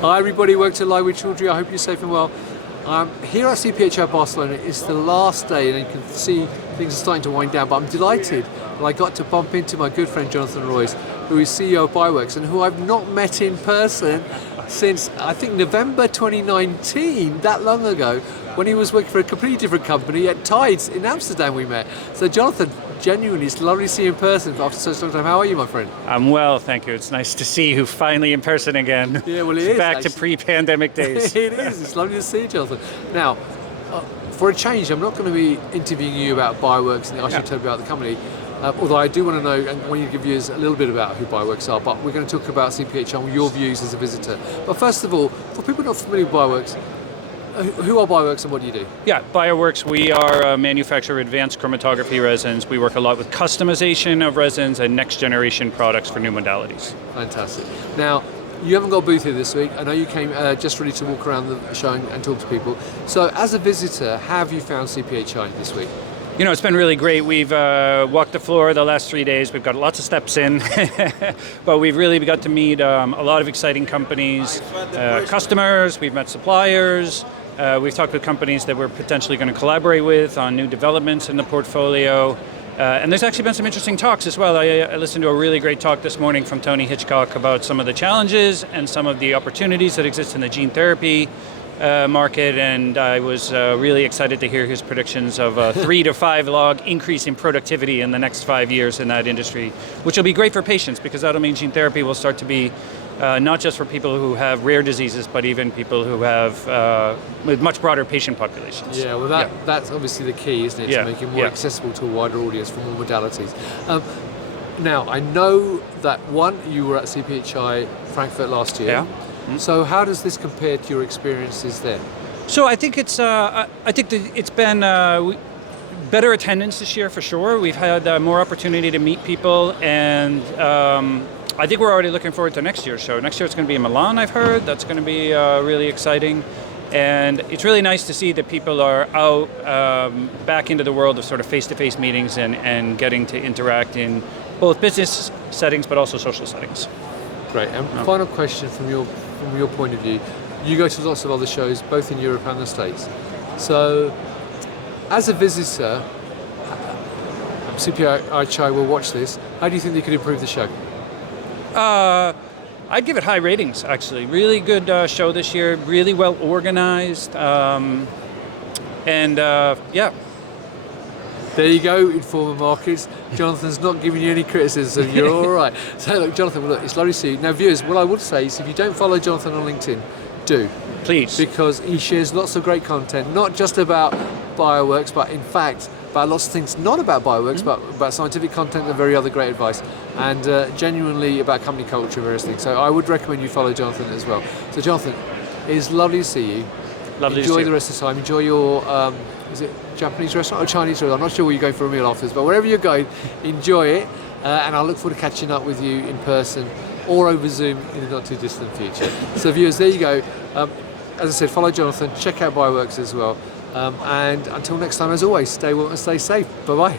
Hi everybody, welcome to Live with Chaudhry. I hope you're safe and well. Here at CPHI Barcelona, it's the last day and you can see things are starting to wind down, but I'm delighted that I got to bump into my good friend Jonathon Royce, who is CEO of Bioworks and who I've not met in person since I think November 2019, that long ago, when he was working for a completely different company at Tides in Amsterdam we met. So Jonathon, genuinely, it's lovely to see you in person after such a long time. How are you, my friend? I'm well, thank you. It's nice to see you finally in person again. Yeah, well, it is. Back to pre-pandemic days. It is. It's lovely to see you, Jonathon. Now, for a change, I'm not going to be interviewing you about Bioworks and asking you to tell me about the company. Although I do want to know and want you to give you a little bit about who Bioworks are, but we're going to talk about CPHI and your views as a visitor. But first of all, for people not familiar with Bioworks, who are Bioworks and what do you do? Yeah, Bioworks, we are a manufacturer of advanced chromatography resins. We work a lot with customization of resins and next generation products for new modalities. Fantastic. Now, you haven't got a booth here this week. I know you came just ready to walk around the show and talk to people. So as a visitor, how have you found CPHI this week? You know, it's been really great. We've walked the floor the last 3 days. We've got lots of steps in, but we've really got to meet a lot of exciting companies, customers. We've met suppliers. We've talked with companies that we're potentially going to collaborate with on new developments in the portfolio. And there's actually been some interesting talks as well. I listened to a really great talk this morning from Tony Hitchcock about some of the challenges and some of the opportunities that exist in the gene therapy market, and I was really excited to hear his predictions of a 3 to 5 log increase in productivity in the next 5 years in that industry, which will be great for patients because that'll mean gene therapy will start to be not just for people who have rare diseases, but even people who have with much broader patient populations. Yeah, well that's obviously the key, isn't it, to make it more accessible to a wider audience for more modalities. Now, I know that you were at CPHI Frankfurt last year. Yeah. So how does this compare to your experiences there? So I think it's been better attendance this year for sure. We've had more opportunity to meet people, and I think we're already looking forward to next year's show. Next year it's going to be in Milan, I've heard. That's going to be really exciting. And it's really nice to see that people are out back into the world of sort of face-to-face meetings and getting to interact in both business settings but also social settings. Great. And final question from your point of view. You go to lots of other shows, both in Europe and the States. So, as a visitor, CPHI will watch this. How do you think they could improve the show? I'd give it high ratings, actually. Really good show this year, really well organized, yeah. There you go, Informer Markets. Jonathan's not giving you any criticism, you're all right. So look, Jonathon, it's lovely to see you. Now viewers, what I would say is if you don't follow Jonathon on LinkedIn, do. Please. Because he shares lots of great content, not just about Bioworks, but in fact, about lots of things not about Bioworks, but about scientific content and very other great advice. And genuinely about company culture and various things. So I would recommend you follow Jonathon as well. So Jonathon, it's lovely to see you. Lovely Enjoy to see the rest of the time. Enjoy your, is it Japanese restaurant or Chinese restaurant? I'm not sure where you're going for a meal afterwards, but wherever you're going, enjoy it. And I'll look forward to catching up with you in person or over Zoom in the not too distant future. So viewers, there you go. As I said, follow Jonathon, check out Bioworks as well. And until next time, as always, stay well and stay safe. Bye-bye.